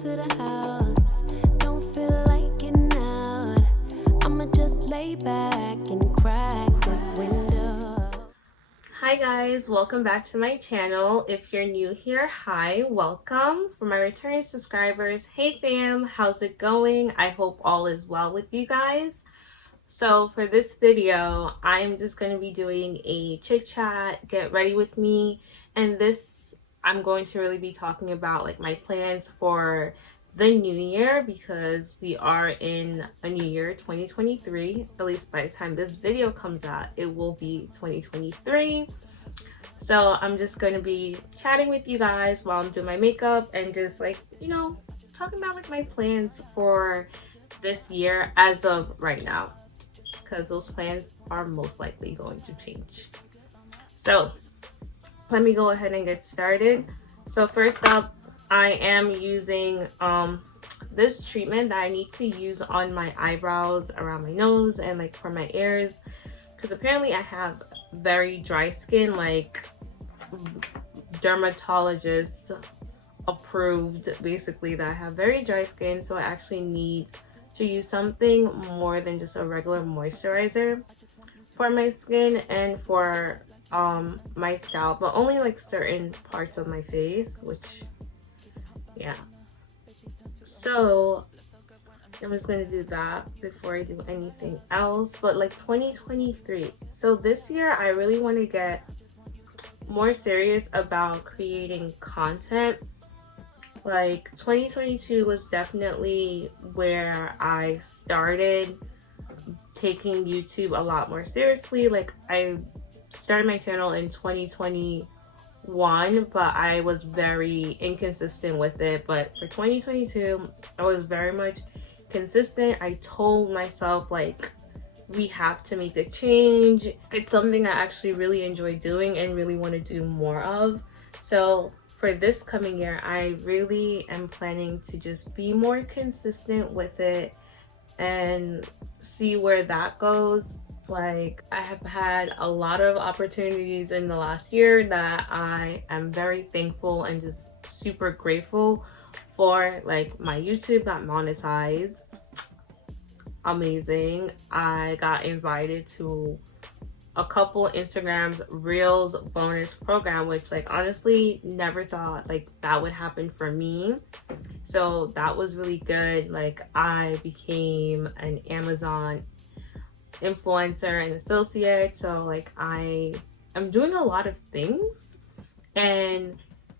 to the house. Don't feel like getting out. I'ma just lay back and crack this window. Hi guys, welcome back to my channel. If you're new here, hi, welcome. For my returning subscribers, hey fam, how's it going? I hope all is well with you guys. So for this video, I'm just going to be doing a chit chat, get ready with me, and this I'm going to really be talking about like my plans for the new year, because we are in a new year, 2023. At least by the time this video comes out, it will be 2023. So I'm just going to be chatting with you guys while I'm doing my makeup and just like, you know, talking about like my plans for this year as of right now, because those plans are most likely going to change. So let me go ahead and get started. So first up, I am using this treatment that I need to use on my eyebrows, around my nose, and like for my ears, because apparently I have very dry skin, like dermatologist approved basically that I have very dry skin. So I actually need to use something more than just a regular moisturizer for my skin and for my scalp, but only like certain parts of my face, which yeah. So I'm just gonna do that before I do anything else. But like 2023, so this year I really want to get more serious about creating content. Like 2022 was definitely where I started taking YouTube a lot more seriously. Like I started my channel in 2021, but I was very inconsistent with it. But for 2022, I was very much consistent. I told myself like, we have to make a change. It's something I actually really enjoy doing and really want to do more of. So for this coming year, I really am planning to just be more consistent with it and see where that goes. Like I have had a lot of opportunities in the last year that I am very thankful and just super grateful for. Like my YouTube got monetized. Amazing. I got invited to a couple Instagram's Reels bonus program, which like honestly never thought like that would happen for me. So that was really good. Like I became an Amazon influencer and associate, so like I'm doing a lot of things, and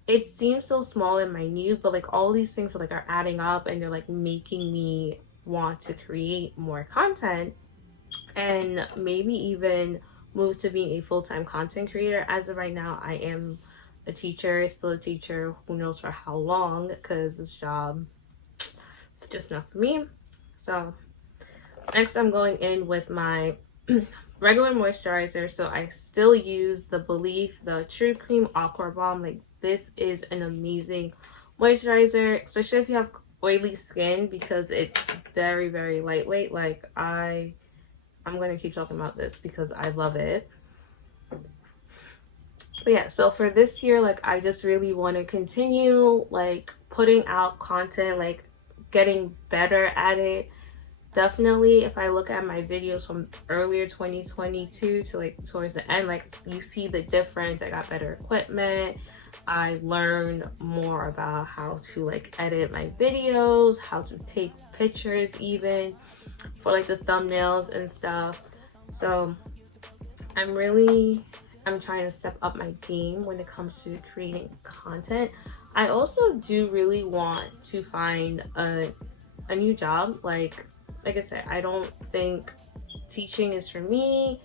it seems so small and minute, but like all these things are adding up, and they're like making me want to create more content and maybe even move to being a full-time content creator. As of right now, I am a teacher, still a teacher, who knows for how long, because this job is just not for me. So next I'm going in with my regular moisturizer. So I still use the Belief, the True Cream Aqua Balm. Like this is an amazing moisturizer, especially if you have oily skin, because it's very, very lightweight. Like I'm going to keep talking about this because I love it. But yeah, so for this year, like I just really want to continue like putting out content, like getting better at it. Definitely, if I look at my videos from earlier 2022 to like towards the end, like you see the difference. I got better equipment. I learned more about how to like edit my videos, how to take pictures even for like the thumbnails and stuff. So I'm trying to step up my game when it comes to creating content. I also do really want to find a new job. Like I said, I don't think teaching is for me.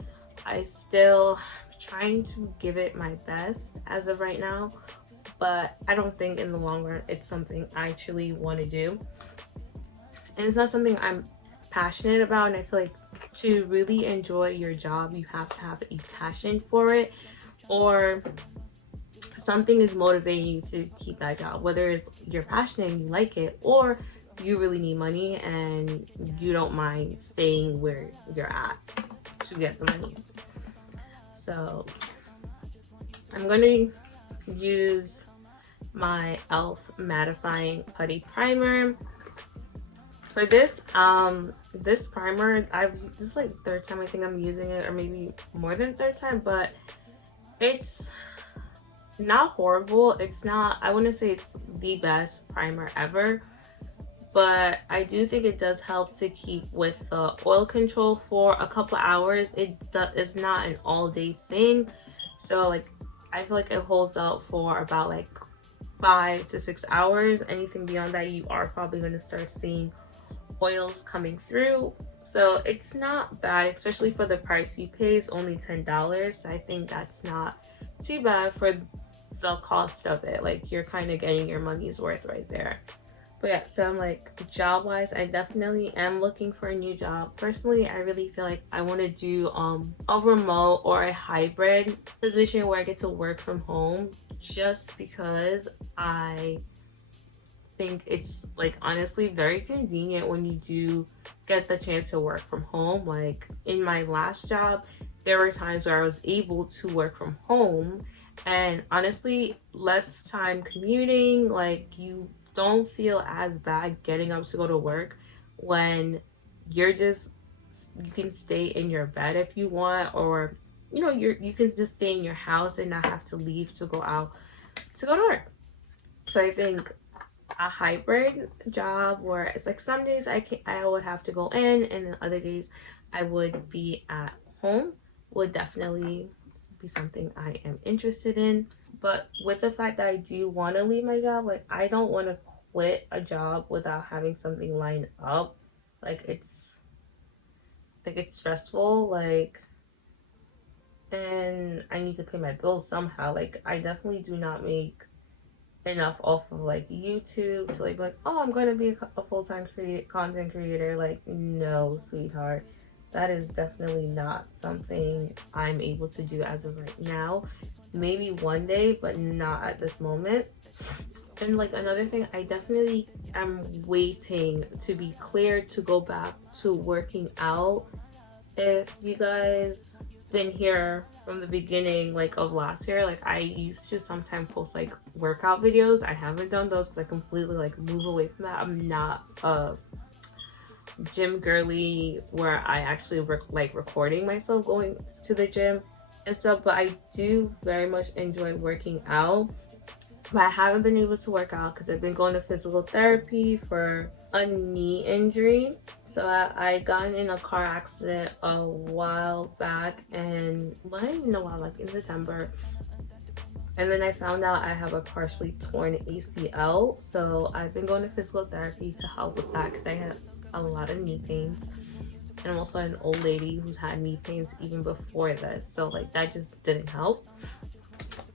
I still trying to give it my best as of right now, but I don't think in the long run it's something I actually want to do. And it's not something I'm passionate about, and I feel like to really enjoy your job, you have to have a passion for it, or something is motivating you to keep that job, whether it's you're passionate and you like it, or you really need money and you don't mind staying where you're at to get the money. So I'm going to use my e.l.f. mattifying putty primer. For this this primer, this is like the third time I think I'm using it, or maybe more than third time, but it's not horrible. It's not, I wouldn't say it's the best primer ever, but I do think it does help to keep with the oil control for a couple hours. It's not an all-day thing, so like I feel like it holds out for about like 5 to 6 hours. Anything beyond that, you are probably going to start seeing oils coming through. So it's not bad, especially for the price you pay. Is only $10. So I think that's not too bad for the cost of it. Like, you're kind of getting your money's worth right there. But yeah, so I'm like, job wise, I definitely am looking for a new job. Personally, I really feel like I want to do a remote or a hybrid position where I get to work from home, just because I think it's like honestly very convenient when you do get the chance to work from home. Like in my last job, there were times where I was able to work from home, and honestly, less time commuting. Like, you don't feel as bad getting up to go to work when you can stay in your bed if you want, or you know, you can just stay in your house and not have to leave to go out to go to work. So I think a hybrid job where it's like some days I would have to go in, and then other days I would be at home would definitely be something I am interested in. But with the fact that I do want to leave my job, like I don't want to quit a job without having something lined up. Like it's stressful, like, and I need to pay my bills somehow. Like, I definitely do not make enough off of like YouTube to like oh, I'm going to be a full-time content creator. Like, no, sweetheart, that is definitely not something I'm able to do as of right now. Maybe one day, but not at this moment. And like another thing, I definitely am waiting to be cleared to go back to working out. If you guys been here from the beginning like of last year, like I used to sometimes post like workout videos. I haven't done those because I completely like move away from that. I'm not a gym girly where I actually recording myself going to the gym and stuff, but I do very much enjoy working out. But I haven't been able to work out because I've been going to physical therapy for a knee injury. So I got in a car accident a while back, and well, I didn't even know why, like in September. And then I found out I have a partially torn ACL. So I've been going to physical therapy to help with that because I have a lot of knee pains. And I'm also an old lady who's had knee pains even before this. So like that just didn't help.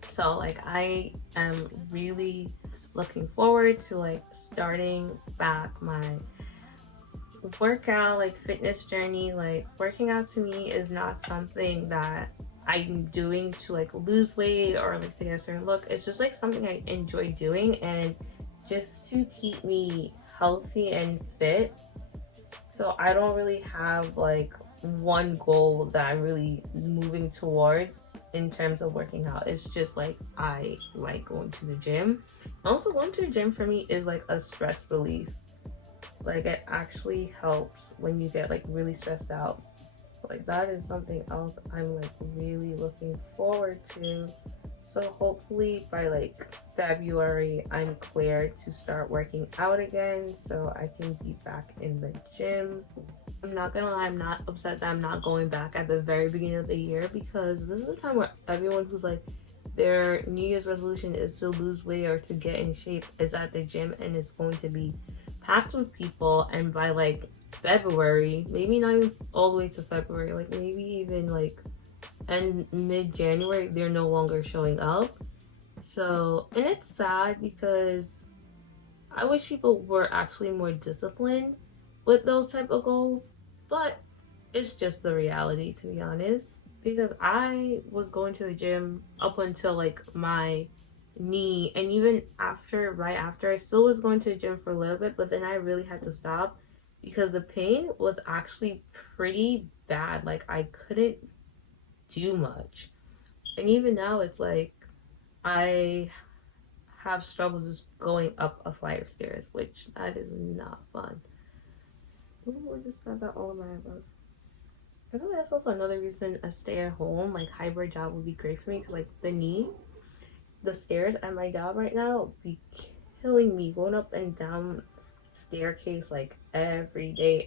So like I am really looking forward to like starting back my workout, like fitness journey. Like working out to me is not something that I'm doing to like lose weight or like to get a certain look. It's just like something I enjoy doing, and just to keep me healthy and fit. So I don't really have like one goal that I'm really moving towards in terms of working out. It's just like I like going to the gym. Also, going to the gym for me is like a stress relief. Like it actually helps when you get like really stressed out. Like that is something else I'm like really looking forward to. So hopefully by like February I'm cleared to start working out again so I can be back in the gym. I'm not gonna lie, I'm not upset that I'm not going back at the very beginning of the year, because this is a time where everyone who's like their New Year's resolution is to lose weight or to get in shape is at the gym, and it's going to be packed with people. And by like February, maybe not even all the way to February, like maybe even like and mid-January, they're no longer showing up. So, and it's sad because I wish people were actually more disciplined with those type of goals, but it's just the reality, to be honest, because I was going to the gym up until like my knee, and even after, right after, I still was going to the gym for a little bit, but then I really had to stop because the pain was actually pretty bad. Like I couldn't do much. And even now it's like I have struggled just going up a flight of stairs, which that is not fun. Ooh, I just got all of my eyebrows. I feel like that's also another reason a stay-at-home, like, hybrid job would be great for me, because, like, the stairs at my job right now would be killing me, going up and down staircase, like, every day,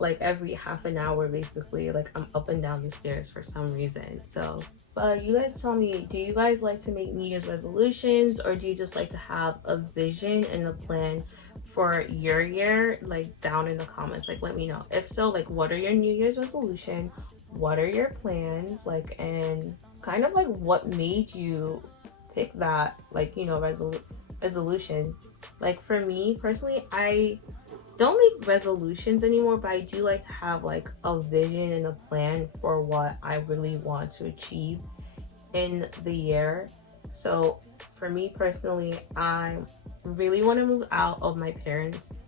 like, every half an hour, basically. Like, I'm up and down the stairs for some reason. So, but you guys tell me, do you guys like to make New Year's resolutions, or do you just like to have a vision and a plan for your year? Like, down in the comments, like, let me know. If so, like, what are your New Year's resolution? What are your plans? Like, and kind of like what made you pick that, like, you know, resolution. Like, for me personally, I don't make resolutions anymore, but I do like to have like a vision and a plan for what I really want to achieve in the year. So for me personally, I really want to move out of my parents'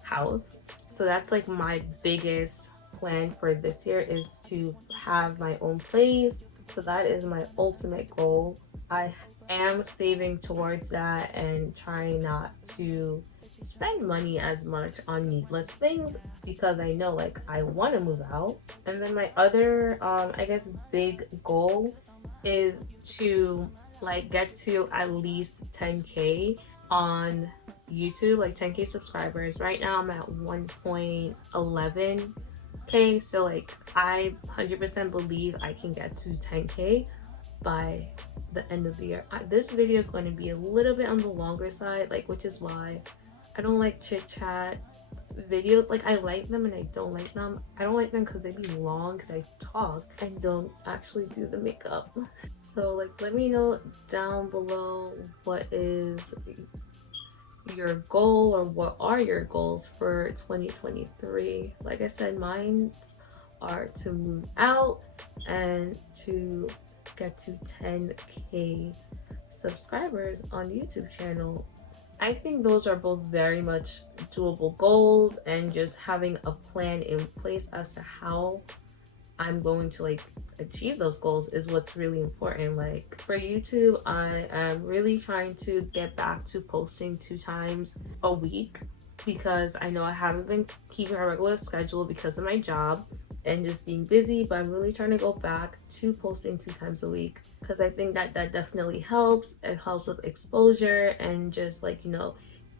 house. So that's like my biggest plan for this year, is to have my own place. So that is my ultimate goal. I am saving towards that and trying not to spend money as much on needless things, because I know, like, I want to move out. And then my other I guess big goal is to like get to at least 10k on YouTube, like 10k subscribers. Right now I'm at 1.11k, so like I 100% believe I can get to 10k by the end of the year. This video is going to be a little bit on the longer side, like, which is why I don't like chit-chat videos. Like, I like them and I don't like them. I don't like them because they be long, because I talk and don't actually do the makeup. So, like, let me know down below what is your goal, or what are your goals for 2023. Like I said, mine are to move out and to get to 10k subscribers on YouTube channel. I think those are both very much doable goals, and just having a plan in place as to how I'm going to like achieve those goals is what's really important. Like, for YouTube, I am really trying to get back to posting 2 times a week, because I know I haven't been keeping a regular schedule because of my job and just being busy, but I'm really trying to go back to posting 2 times a week, because I think that definitely helps. It helps with exposure and just, like, you know,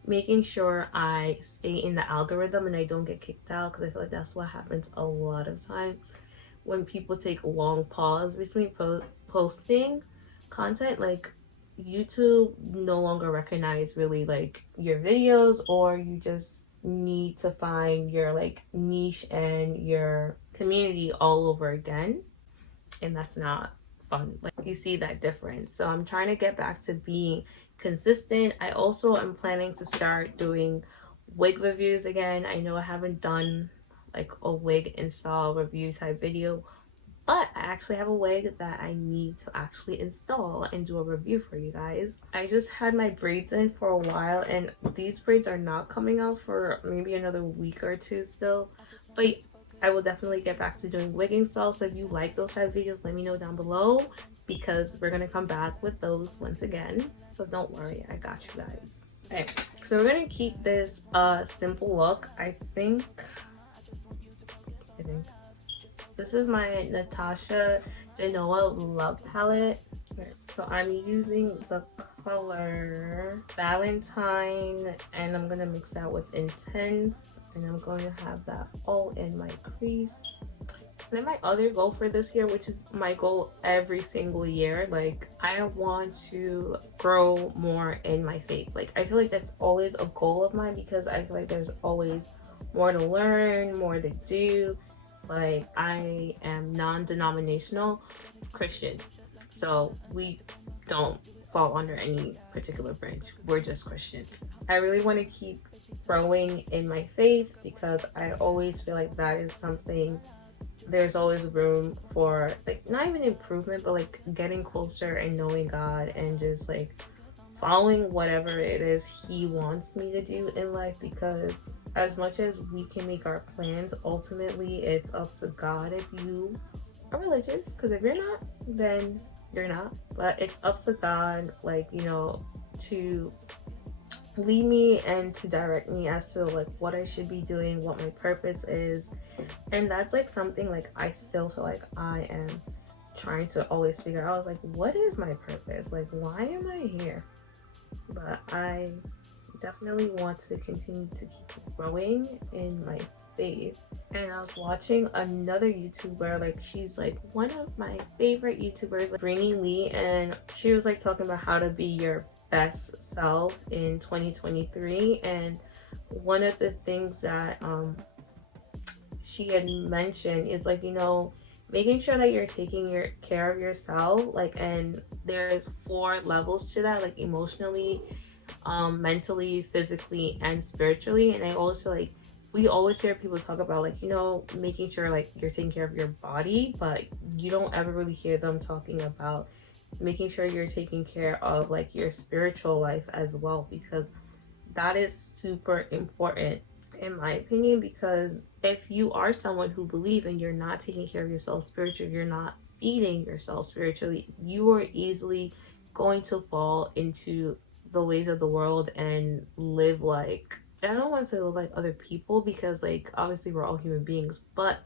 making sure I stay in the algorithm and I don't get kicked out, because I feel like that's what happens a lot of times when people take long pause between posting content. Like, YouTube no longer recognize really like your videos, or you just need to find your like niche and your community all over again, and that's not fun. Like, you see that difference. So I'm trying to get back to being consistent. I also am planning to start doing wig reviews again. I know I haven't done like a wig install review type video, but I actually have a wig that I need to actually install and do a review for you guys. I just had my braids in for a while, and these braids are not coming out for maybe another week or 2 still, but I will definitely get back to doing wig installs. So if you like those type of videos, let me know down below, because we're gonna come back with those once again. So don't worry, I got you guys. Okay, so we're gonna keep this simple look. I think this is my Natasha Denona Love Palette. So I'm using the color Valentine, and I'm gonna mix that with Intense, and I'm going to have that all in my crease. And then my other goal for this year, which is my goal every single year, like, I want to grow more in my faith. Like, I feel like that's always a goal of mine, because I feel like there's always more to learn, more to do. Like, I am non-denominational Christian, so we don't fall under any particular branch. We're just Christians. I really want to keep growing in my faith, because I always feel like that is something, there's always room for, like, not even improvement, but like getting closer and knowing God, and just like following whatever it is He wants me to do in life. Because as much as we can make our plans, ultimately it's up to God if you are religious. Because if you're not, then you're not. But it's up to God, like, you know, to lead me and to direct me as to like what I should be doing, what my purpose is. And that's like something like I still feel like I am trying to always figure out. I was like, what is my purpose? Like, why am I here? But I definitely want to continue to keep growing in my faith. And I was watching another YouTuber, like she's like one of my favorite YouTubers, like Brainy Lee, and she was like talking about how to be your best self in 2023. And one of the things that she had mentioned is like, you know, making sure that you're taking care of yourself, like, and there's 4 levels to that, like emotionally, mentally, physically, and spiritually. And I also like, we always hear people talk about like, you know, making sure like you're taking care of your body, but you don't ever really hear them talking about making sure you're taking care of like your spiritual life as well, because that is super important in my opinion. Because if you are someone who believes and you're not taking care of yourself spiritually, you're not feeding yourself spiritually, you are easily going to fall into the ways of the world and live like, I don't want to say live like other people, because like obviously we're all human beings, but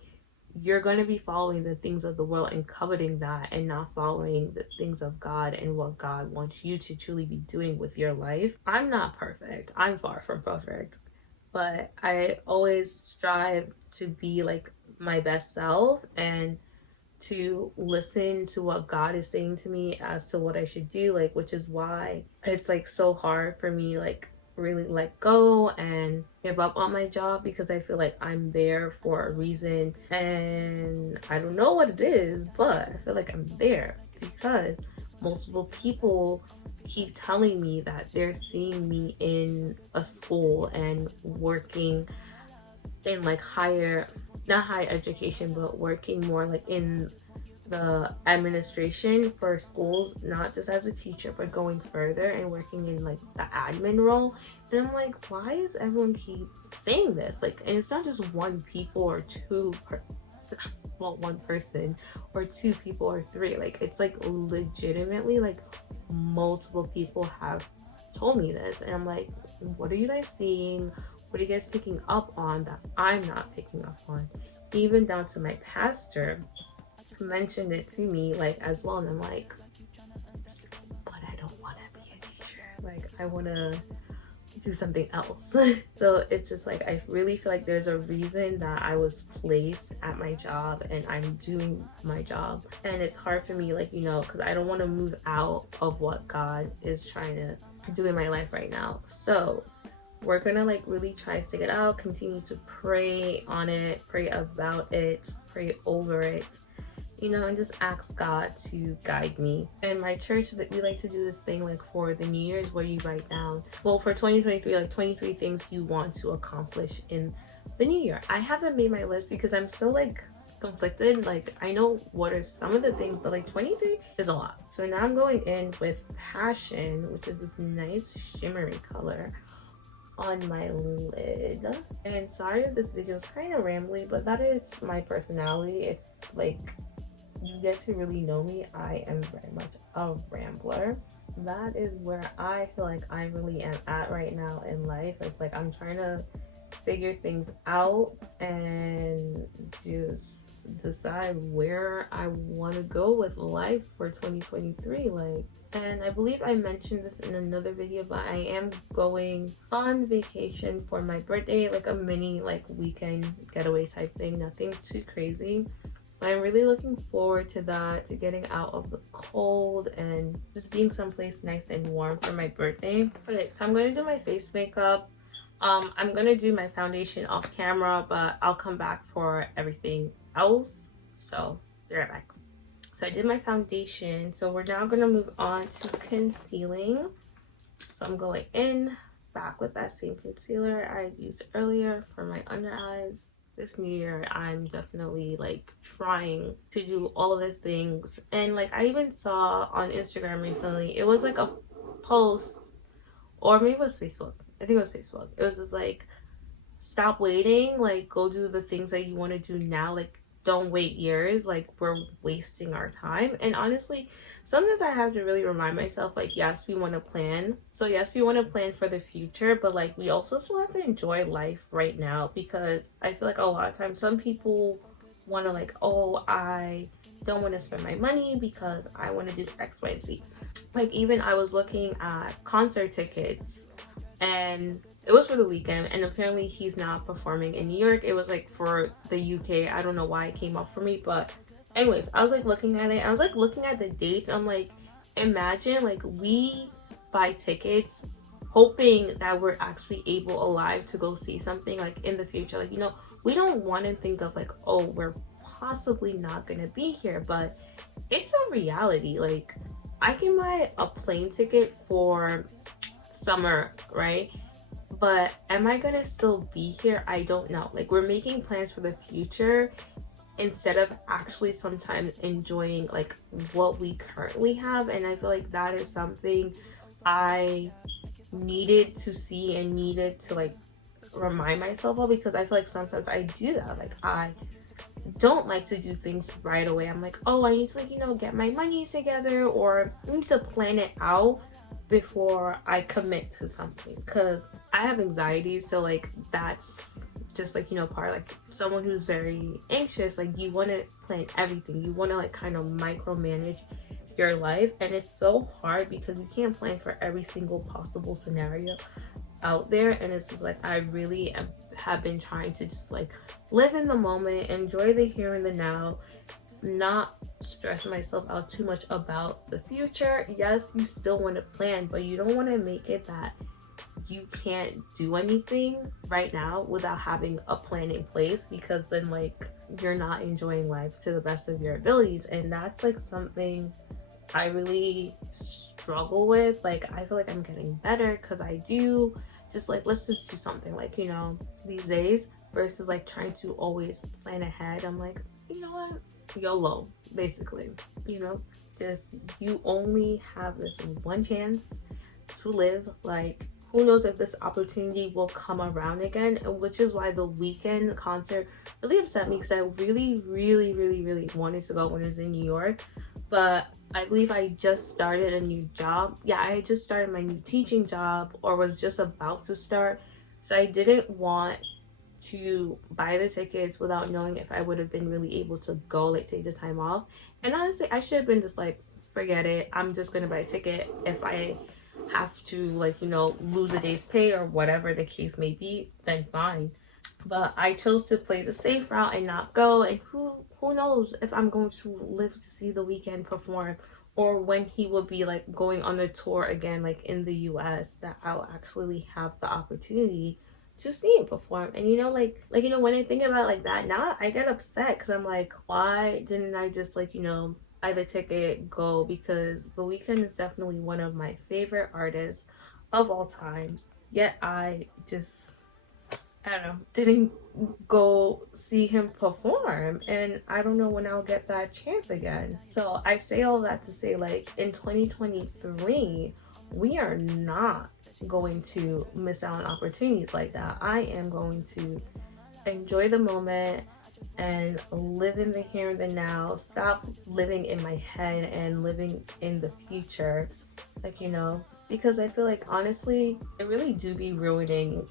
you're going to be following the things of the world and coveting that, and not following the things of God and what God wants you to truly be doing with your life. I'm not perfect. I'm far from perfect. But I always strive to be like my best self and to listen to what God is saying to me as to what I should do, like, which is why it's like so hard for me, like, really let go and give up on my job, because I feel like I'm there for a reason, and I don't know what it is, but I feel like I'm there because multiple people keep telling me that they're seeing me in a school and working in like not higher education, but working more like in the administration for schools, not just as a teacher, but going further and working in like the admin role. And I'm like, why is everyone keep saying this? Like, and it's not just one people or one person or 2 people or 3. Like, it's like legitimately like multiple people have told me this, and I'm like, what are you guys seeing? What are you guys picking up on that I'm not picking up on? Even down to my pastor mentioned it to me like as well, and I'm like, but I don't want to be a teacher. Like, I want to do something else. So it's just like, I really feel like there's a reason that I was placed at my job and I'm doing my job, and it's hard for me, like, you know, because I don't want to move out of what God is trying to do in my life right now. So we're gonna like really try to stick it out, continue to pray on it, pray about it, pray over it, you know, and just ask God to guide me. And my church, that we like to do this thing like for the New Year's, where you write down, well, for 2023, like 23 things you want to accomplish in the new year. I haven't made my list because I'm so like conflicted. Like, I know what are some of the things, but like 23 is a lot. So now I'm going in with Passion, which is this nice shimmery color, on my lid. And sorry if this video is kind of rambly, but that is my personality. If like you get to really know me, I am very much a rambler. That is where I feel like I really am at right now in life. It's like I'm trying to figure things out and just decide where I want to go with life for 2023. Like, and I believe I mentioned this in another video, but I am going on vacation for my birthday, like a mini like weekend getaway type thing, nothing too crazy. But I'm really looking forward to that, to getting out of the cold and just being someplace nice and warm for my birthday. Okay, so I'm going to do my face makeup. I'm going to do my foundation off camera, but I'll come back for everything else. So, be right back. So I did my foundation, so we're now going to move on to concealing. So I'm going in back with that same concealer I used earlier for my under eyes. This new year, I'm definitely like trying to do all of the things. And like, I even saw on Instagram recently, it was like a post, or maybe it was Facebook. I think it was Facebook. It was just like, stop waiting, like go do the things that you want to do now. Like, don't wait years, like we're wasting our time. And honestly, sometimes I have to really remind myself, like, yes, we want to plan. So yes, we want to plan for the future, but like we also still have to enjoy life right now, because I feel like a lot of times some people want to like, oh, I don't want to spend my money because I want to do X, Y, and Z. Like even I was looking at concert tickets, and it was for the weekend, and apparently he's not performing in New York. It was like for the UK. I don't know why it came up for me, but anyways, I was like looking at it. I was like looking at the dates. I'm like, imagine like we buy tickets hoping that we're actually able alive to go see something like in the future. Like, you know, we don't want to think of like, oh, we're possibly not gonna be here, but it's a reality. Like I can buy a plane ticket for summer, right? But am I gonna still be here? I don't know. Like we're making plans for the future instead of actually sometimes enjoying like what we currently have. And I feel like that is something I needed to see and needed to like remind myself of, because I feel like sometimes I do that. Like I don't like to do things right away. I'm like, oh, I need to like, you know, get my money together, or I need to plan it out before I commit to something, because I have anxiety. So like that's just like, you know, part like someone who's very anxious. Like you want to plan everything, you want to like kind of micromanage your life, and it's so hard because you can't plan for every single possible scenario out there. And it's just like I really have been trying to just like live in the moment, enjoy the here and the now, not stress myself out too much about the future. Yes, you still want to plan, but you don't want to make it that you can't do anything right now without having a plan in place, because then like you're not enjoying life to the best of your abilities. And that's like something I really struggle with. Like I feel like I'm getting better because I do just like, let's just do something, like, you know, these days, versus like trying to always plan ahead. I'm like, you know what, YOLO, basically. You know, just you only have this one chance to live. Like who knows if this opportunity will come around again, which is why the weekend concert really upset me, because I really wanted to go when it was in New York. But I believe I just started a new job. Yeah, I just started my new teaching job, or was just about to start. So I didn't want to buy the tickets without knowing if I would have been really able to go, like take the time off. And honestly, I should have been just like, forget it, I'm just gonna buy a ticket. If I have to like, you know, lose a day's pay or whatever the case may be, then fine. But I chose to play the safe route and not go. And who knows if I'm going to live to see The Weeknd perform, or when he will be like going on the tour again, like in the US, that I'll actually have the opportunity to see him perform. And you know, like you know, when I think about it like that now, I get upset, because I'm like, why didn't I just like, you know, buy the ticket, go? Because The Weeknd is definitely one of my favorite artists of all times, yet I just, I don't know, didn't go see him perform. And I don't know when I'll get that chance again. So I say all that to say, like, in 2023, we are not going to miss out on opportunities like that. I am going to enjoy the moment and live in the here and the now. Stop living in my head and living in the future, like, you know, because I feel like honestly it really do be ruining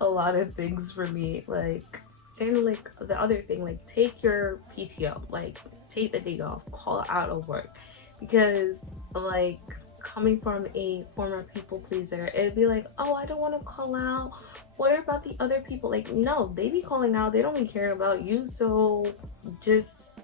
a lot of things for me. Like, and like the other thing, like take your PTO, like take the day off, call out of work, because like coming from a former people pleaser, it'd be like, oh, I don't want to call out, what about the other people? Like, no, they be calling out, they don't even care about you. So just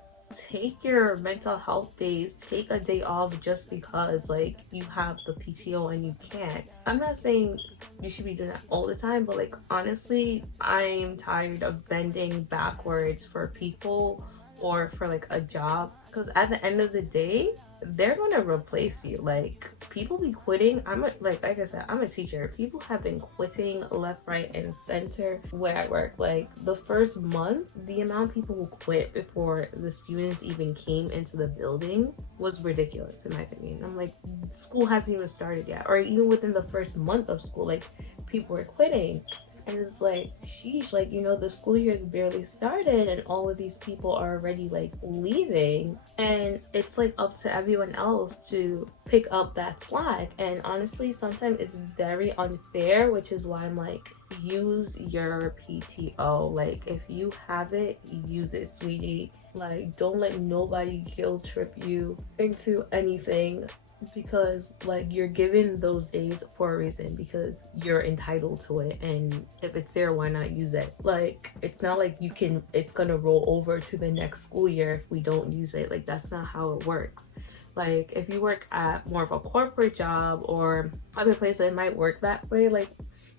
take your mental health days, take a day off just because like you have the PTO and you can't. I'm not saying you should be doing that all the time, but like honestly, I'm tired of bending backwards for people or for like a job, because at the end of the day they're gonna replace you. Like, people be quitting. Like I said, I'm a teacher. People have been quitting left, right, and center where I work. Like, the first month, the amount of people who quit before the students even came into the building was ridiculous, in my opinion. I'm like, school hasn't even started yet, or even within the first month of school, like, people were quitting. And it's like, sheesh, like, you know, the school year has barely started and all of these people are already like leaving, and it's like up to everyone else to pick up that slack. And honestly, sometimes it's very unfair, which is why I'm like, use your PTO. Like, if you have it, use it, sweetie. Like, don't let nobody guilt trip you into anything, because like, you're given those days for a reason, because you're entitled to it, and if it's there, why not use it? Like, it's not like it's gonna roll over to the next school year if we don't use it. Like, that's not how it works. Like, if you work at more of a corporate job or other places, it might work that way. Like,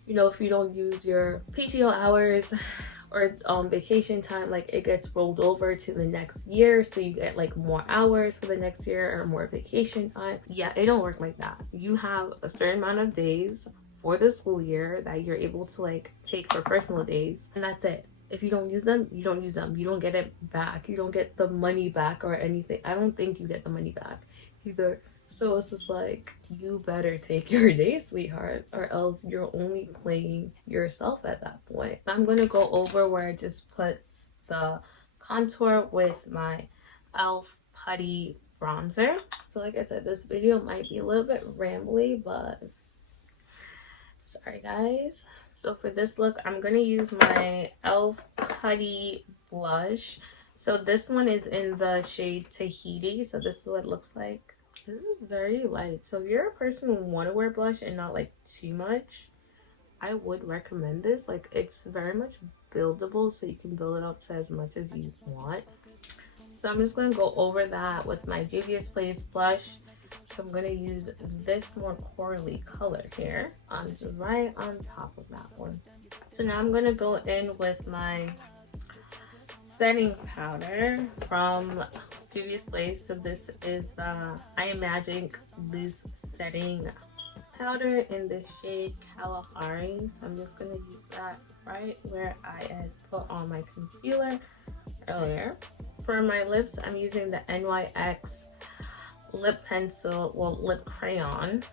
you know, if you don't use your PTO hours or vacation time, like, it gets rolled over to the next year, so you get like more hours for the next year or more vacation time. Yeah, it don't work like that. You have a certain amount of days for the school year that you're able to like take for personal days, and that's it. If you don't use them, you don't use them. You don't get it back. You don't get the money back or anything. I don't think you get the money back either. So it's just like, you better take your day, sweetheart, or else you're only playing yourself at that point. I'm going to go over where I just put the contour with my e.l.f. Putty bronzer. So like I said, this video might be a little bit rambly, but sorry guys. So for this look, I'm going to use my e.l.f. Putty blush. So this one is in the shade Tahiti. So this is what it looks like. This is very light, so if you're a person who want to wear blush and not like too much, I would recommend this. Like, it's very much buildable, so you can build it up to as much as you want. So I'm just going to go over that with my Juvia's Place blush. So I'm going to use this more corally color here, just right on top of that one. So now I'm going to go in with my setting powder from Juvia's Place. So this is the I Am Magic Loose Setting Powder in the shade Kalahari. So I'm just going to use that right where I had put on my concealer earlier. For my lips, I'm using the NYX Lip Pencil, Lip Crayon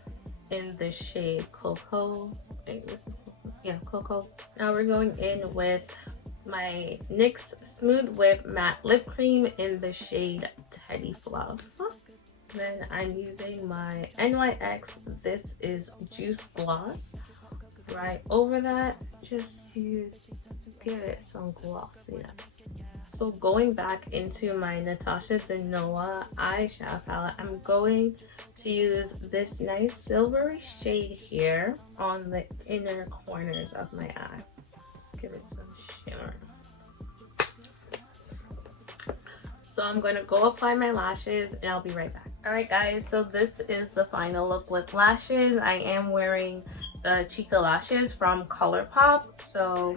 in the shade Cocoa. Cocoa. Now we're going in with my NYX Smooth Whip Matte Lip Cream in the shade Teddy Fluff. Then I'm using my NYX This Is Juice Gloss right over that, just to give it some glossiness. So going back into my Natasha Denona eyeshadow palette, I'm going to use this nice silvery shade here on the inner corners of my eye. Give it some shimmer. So I'm going to go apply my lashes and I'll be right back. Alright guys, so this is the final look with lashes. I am wearing the Chica lashes from Colourpop. So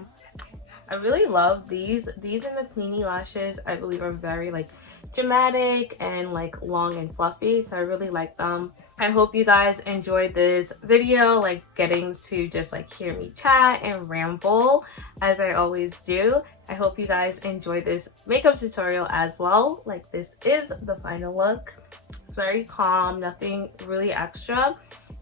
I really love these. These and the Queenie lashes, I believe, are very like dramatic and like long and fluffy. So I really like them. I hope you guys enjoyed this video, like getting to just like hear me chat and ramble as I always do. I hope you guys enjoyed this makeup tutorial as well. Like, this is the final look. It's very calm, nothing really extra.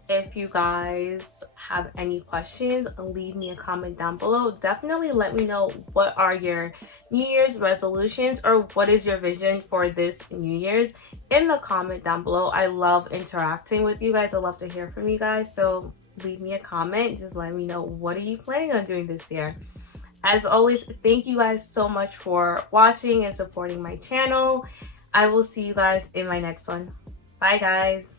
If you guys have any questions, leave me a comment down below. Definitely let me know what are your New Year's resolutions or what is your vision for this New Year's in the comment down below. I love interacting with you guys. I love to hear from you guys. So leave me a comment. Just let me know, what are you planning on doing this year? As always, thank you guys so much for watching and supporting my channel. I will see you guys in my next one. Bye guys.